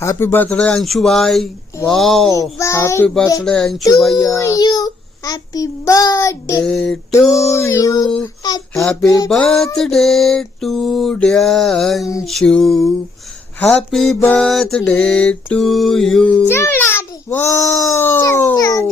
Happy birthday Anshu bye. Wow, happy birthday Anshu Bhaiya. Happy birthday to you, happy birthday to Anshu, happy birthday to you. Wow.